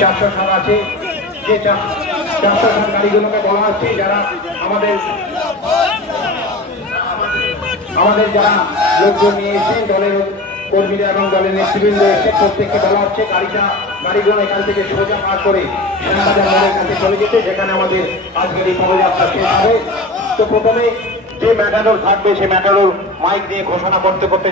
407 আছে, যে 407 গাড়িগুলোকে বলা হচ্ছে যারা আমাদের যারা লোকজন নিয়ে এসেছেন, দলের কর্মীরা এবং দলের নেতৃবৃন্দ এসে প্রত্যেককে বলা হচ্ছে গাড়িগুলো এখান থেকে সোজা পার করে শ্যামবাজার মোড়ের কাছে চলে যেতে, যেখানে আমাদের আজকের এই পদযাত্রা শেষ হবে। তো প্রথমে যে ম্যাটাডোর থাকবে সে ম্যাটাডোর মাইক দিয়ে ঘোষণা করতে করতে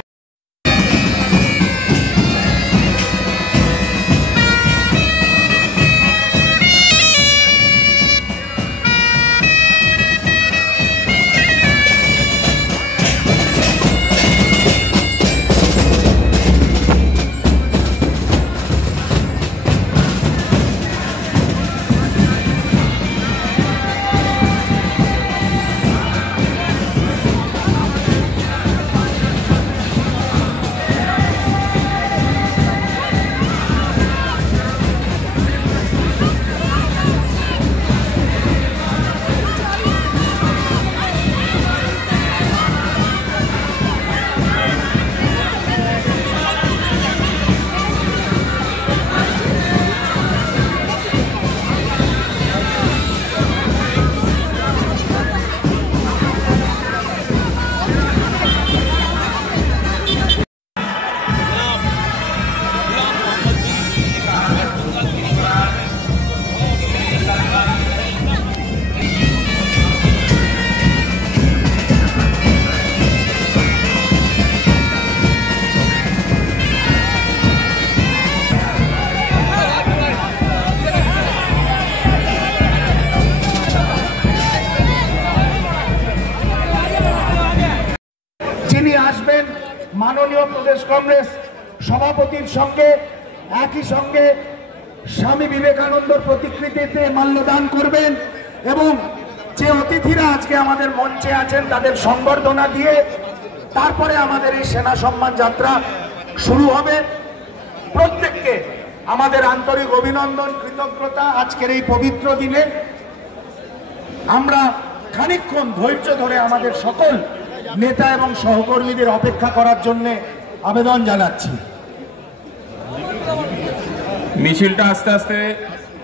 আসবেন মাননীয় প্রদেশ কংগ্রেস সভাপতির সঙ্গে, একই সঙ্গে স্বামী বিবেকানন্দর প্রতিকৃতিতে মাল্যদান করবেন এবং যে অতিথিরা আজকে আমাদের মঞ্চে আছেন তাদের সংবর্ধনা দিয়ে তারপরে আমাদের এই সেনা সম্মান যাত্রা শুরু হবে। প্রত্যেককে আমাদের আন্তরিক অভিনন্দন, কৃতজ্ঞতা। আজকের এই পবিত্র দিনে আমরা খানিকক্ষণ ধৈর্য ধরে আমাদের সকল নেতা এবং সহকর্মীদের অপেক্ষা করার জন্য আবেদন জানাচ্ছি। মিছিলটা আস্তে আস্তে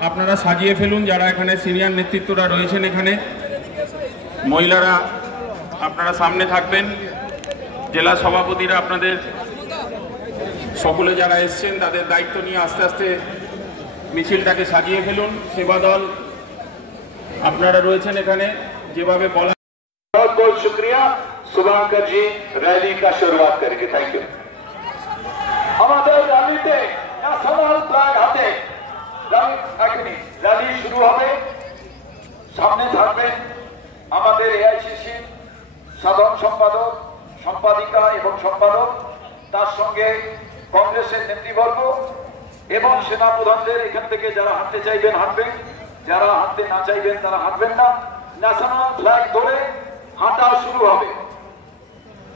আপনারা সাজিয়ে ফেলুন, যারা এখানে সিনিয়র নেতৃত্বরা রয়েছেন। এখানে মহিলারা আপনারা সামনে থাকবেন, জেলা সভাপতিরা আপনাদের সকলে যারা এসছেন তাদের দায়িত্ব নিয়ে আস্তে আস্তে মিছিলটাকে সাজিয়ে ফেলুন। সেবা দল আপনারা রয়েছেন এখানে, যেভাবে বলা। बहुत बहुत शुक्रिया शुभांकर जी रैली का शुरुआत करेंगे। Thank you. আমাদের র্যালিতে ন্যাশনাল ফ্ল্যাগ হাতে র্যালি শুরু হবে। সামনে থাকবেন আমাদের এআইসিসি সাধারণ সম্পাদক, সম্পাদিকা এবং সম্পাদক, তার সঙ্গে কংগ্রেসের নেতৃবর্গ এবং সেনা প্রধানদের। এখান থেকে যারা হাঁটতে চাইবেন হাঁটবেন, যারা হাঁটতে না চাইবেন তারা হাঁটবেন না। ন্যাশনাল ফ্ল্যাগ ধরে হাঁটা শুরু হবে।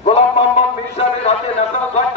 গোলাম মোহাম্মদ মীর সাহেবের হাতে ন্যাশনাল ফ্ল্যাগ